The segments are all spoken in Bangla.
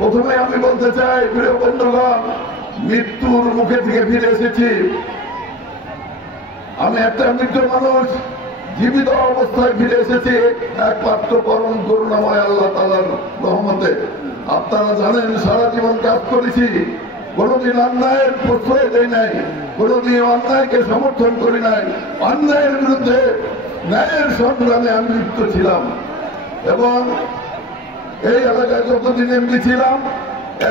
প্রথমে আমি বলতে চাই, প্রিয় বন্ধুগণ, মৃত্যুর মুখে থেকে ফিরে এসেছি। আমি একটা মৃত মানুষ, জীবিত অবস্থায় ফিরে এসেছি একমাত্র পরম করুণাময় আল্লাহ তাআলার রহমতে। আপনারা জানেন, সারা জীবন কাজ করেছি, কোনদিন অন্যায়ের প্রশ্রয় দেই নাই, কোনদিন অন্যায়কে সমর্থন করি নাই। অন্যায়ের বিরুদ্ধে ন্যায়ের সংগ্রামে আমি লিপ্ত ছিলাম এবং এই এলাকায় যতদিন এমপি ছিলাম,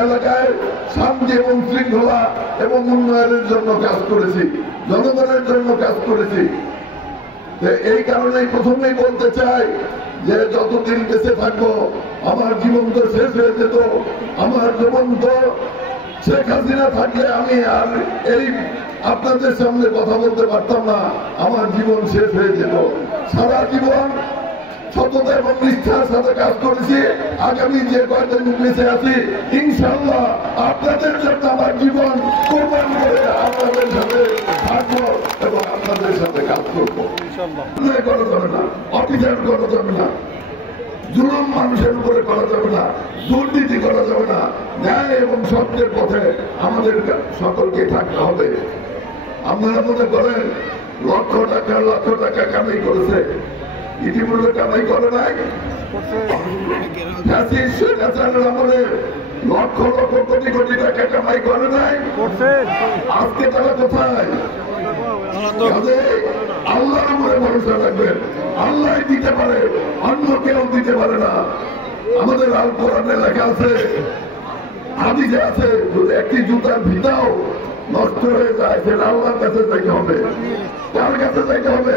এলাকায় শান্তি এবং শৃঙ্খলা এবং উন্নয়নের জন্য কাজ করেছি, জনগণের জন্য কাজ করেছি। এই কারণেই প্রথমেই বলতে চাই যে যতদিন বেঁচে থাকবো, আমার জীবন তো শেষ হয়ে যেত। আমার জীবন তো শেখ হাসিনা থাকলে আমি আর এই আপনাদের সামনে কথা বলতে পারতাম না, আমার জীবন শেষ হয়ে যেত। সারা জীবন সততা এবং নিষ্ঠার সাথে কাজ করেছি। আগামী যে কয়েকদিন বেঁচে আছি, ইনশাআল্লাহ আপনাদের জন্য আমার জীবন কোরবান করে আপনাদের সাথে থাকবো এবং আপনাদের সাথে কাজ করবো। অন্যায় করা যাবে না, অবিচার করা যাবে না, জুলুম মানুষের উপরে করা যাবে না, দুর্নীতি করা যাবে না, ন্যায় এবং সত্যের পথে আমাদের সকলকে থাকতে হবে। আপনারা মনে করেন লক্ষ টাকা কামাই করেছে, ইতিপূর্বে কামাই করে নাই? আমলে লক্ষ কোটি কোটি টাকা কামাই করে নাই? আজকে তারা কোথায়? আল্লাহর উপরে ভরসা রাখবেন, আল্লাহ দিতে পারে, অন্য কেউ দিতে পারে না। আমাদের আল কোরআনে লেখা আছে, হাদিসে আছে, যদি একটি জুতার ভিতাও নষ্ট হয়ে যায়, সেটা আল্লাহর কাছে যাইতে হবে। কার কাছে যাইতে হবে?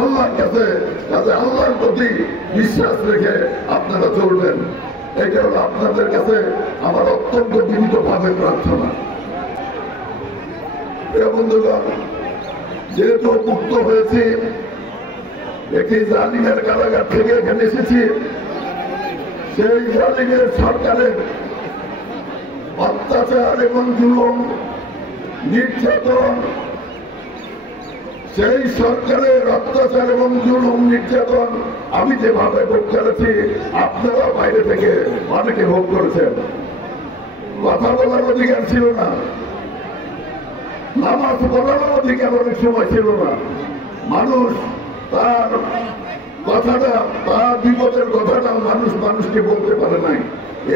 আল্লাহর কাছে। কাজে আল্লাহর প্রতি বিশ্বাস রেখে আপনারা চলবেন, এটা হলো আপনাদের কাছে আমার অত্যন্ত বিনীতভাবে প্রার্থনা। বন্ধুগণ, যেহেতু মুক্ত হয়েছি, একটি জালিমের কারাগার থেকে এখানে এসেছি, সেই জালিমের সরকারের অত্যাচার এবং জুলুম নির্যাতন, সেই সরকারের অত্যাচার এবং জুলুম নির্যাতন আমি যেভাবে ভোগ করেছি, আপনারা বাইরে থেকে অনেকে ভোগ করেছেন। কথা বলার অধিকার ছিল না, নামাজ পড়ার অধিকার অনেক সময় ছিল না। মানুষ তার কথাটা, তার বিপদের কথাটা মানুষকে বলতে পারে নাই।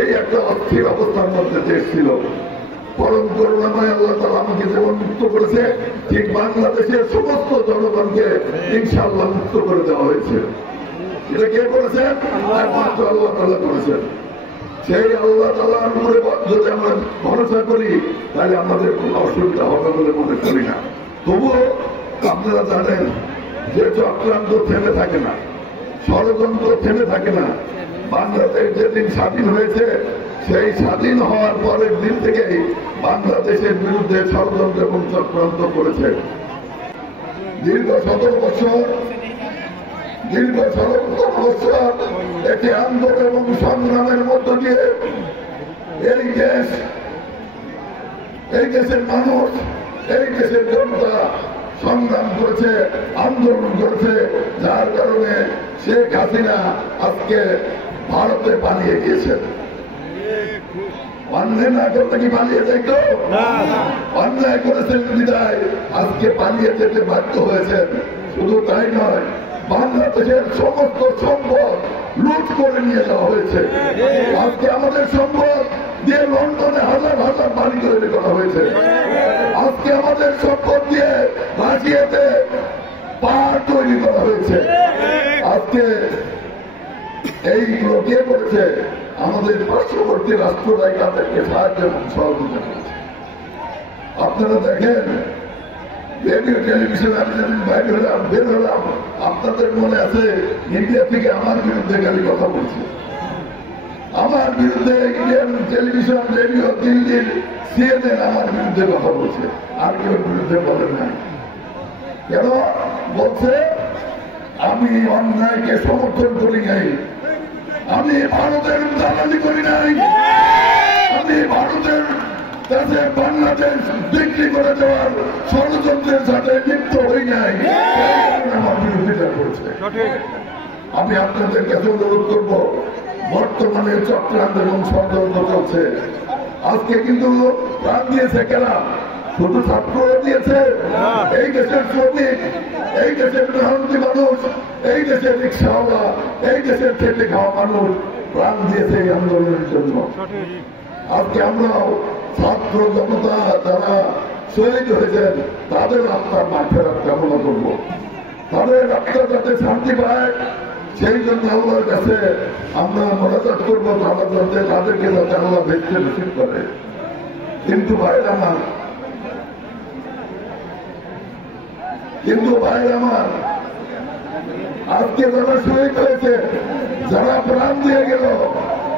এই একটা অস্থির অবস্থার মধ্যে দেশ ছিল। পরম করুণাময় আল্লাহ তাআলা আমাকে যেমন মুক্ত করেছে, ঠিক বাংলাদেশের সমস্ত জনগণকে ইনশাআল্লাহ মুক্ত করে দেওয়া হয়েছে। এটা কে করেছেন? একমাত্র আল্লাহ তাআলা করেছেন। সেই আল্লাহ তাআলার উপরে যদি আমরা ভরসা করি, তাহলে আমাদের কোনো অসুবিধা হবে বলে মনে করি না। তবুও আপনারা জানেন যে চক্রান্ত থেমে থাকে না, ষড়যন্ত্র থেমে থাকে না। বাংলাদেশ যেদিন স্বাধীন হয়েছে, সেই স্বাধীন হওয়ার পরের দিন থেকেই বাংলাদেশের বিরুদ্ধে ষড়যন্ত্র এবং চক্রান্ত করেছে। দীর্ঘ 17 বছর একটি আন্দোলন এবং সংগ্রামের মধ্য দিয়ে এই দেশের মানুষ, এই দেশের জনতা সংগ্রাম করেছে, আন্দোলন করেছে, যার কারণে শেখ হাসিনা আজকে ভারতে পালিয়ে গিয়েছেন। অন্যায় না করতে কি পালিয়ে যেত? অন্যায় করেছেন বিদায় আজকে পালিয়ে যেতে বাধ্য হয়েছেন। শুধু তাই নয়, বাংলাদেশের সমস্ত সম্পদ লুট করে নিয়ে যাওয়া হয়েছে। আজকে আমাদের সম্পদ দিয়ে লন্ডনে হাজার হাজার বাড়ি তৈরি করা হয়েছে। আজকে আমাদের সম্পদ দিয়ে রাশিয়াতে পাহাড় তৈরি করা হয়েছে। আজকে এইগুলো কে করেছে? আমাদের পার্শ্ববর্তী রাষ্ট্ররাই তাদেরকে সাহায্য এবং সহযোগিতা করেছে। আপনারা দেখেন, রেডিও টেলিভিশনে আমি যেদিন বের হলাম, আপনাদের মনে আছে ইন্ডিয়া থেকে আমার বিরুদ্ধে গালি কথা বলছে। আমার বিরুদ্ধে ইন্ডিয়ান টেলিভিশন, রেডিও, দিল্লির CNN আমার বিরুদ্ধে কথা বলছে, আর কেউ বিরুদ্ধে বলেন নাই। কেন বলছে? আমি অন্যায়কে সমর্থন করি নাই, আমি ভারতের দালালি করি নাই, আমি ভারতের কাছে বাংলাদেশ বিক্রি করে দেওয়ার ষড়যন্ত্রের সাথে লিপ্ত হই নাই, আমার বিরোধিতা করছে। আমি আপনাদের কাছে অনুরোধ করবো, বর্তমানে চক্রান্ত এবং ষড়যন্ত্র চলছে। আজকে কিন্তু প্রাণ দিয়েছে কেনা, শুধু ছাত্ররা দিয়েছে, এই দেশের শ্রমিক, এই দেশের মেহনতি মানুষ, এই দেশের রিক্সাওয়ালা, এই দেশের খেটে খাওয়া মানুষ প্রাণ দিয়েছে এই আন্দোলনের জন্য। আজকে আমরাও ছাত্র জনতা যারা শহীদ হয়েছেন তাদের আত্মার মাঠেরাত কামনা করবো, তাদের আত্মা যাতে শান্তি পায় সেই জন্য আল্লাহর কাছে আমরা মোনাজাত করবো, তাদেরকে যাতে আল্লাহ ভেতরে নসিব করে। কিন্তু ভাইরা আমার আজকে যারা শহীদ হয়েছে, যারা প্রাণ দিয়ে গেল,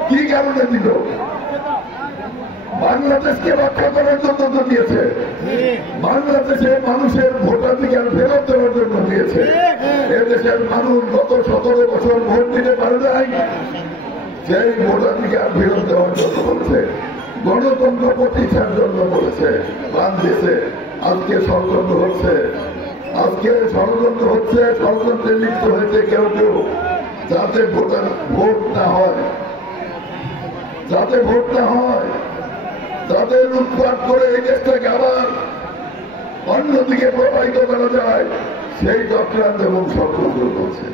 কি কারণে দিল? বাংলাদেশকে রক্ষা করার জন্য তো দিয়েছে, বাংলাদেশে মানুষের ভোটাধিকার ফেরত দেওয়ার জন্য দিয়েছে। এদেশের মানুষ গত 17 বছর ভোট দিতে পারে নাই, সেই ভোটাধিকার ফেরত দেওয়ার জন্য বলেছে, গণতন্ত্র প্রতিষ্ঠার জন্য বলেছে, প্রাণ দিয়েছে। আজকে ষড়যন্ত্র হচ্ছে, ষড়যন্ত্রে লিপ্ত হয়েছে কেউ যাতে ভোট না হয়, যাতে লুটপাট করে এই দেশটাকে আবার অন্যদিকে প্রবাহিত করা যায়, সেই চক্রান্ত এবং ষড়যন্ত্র করছে।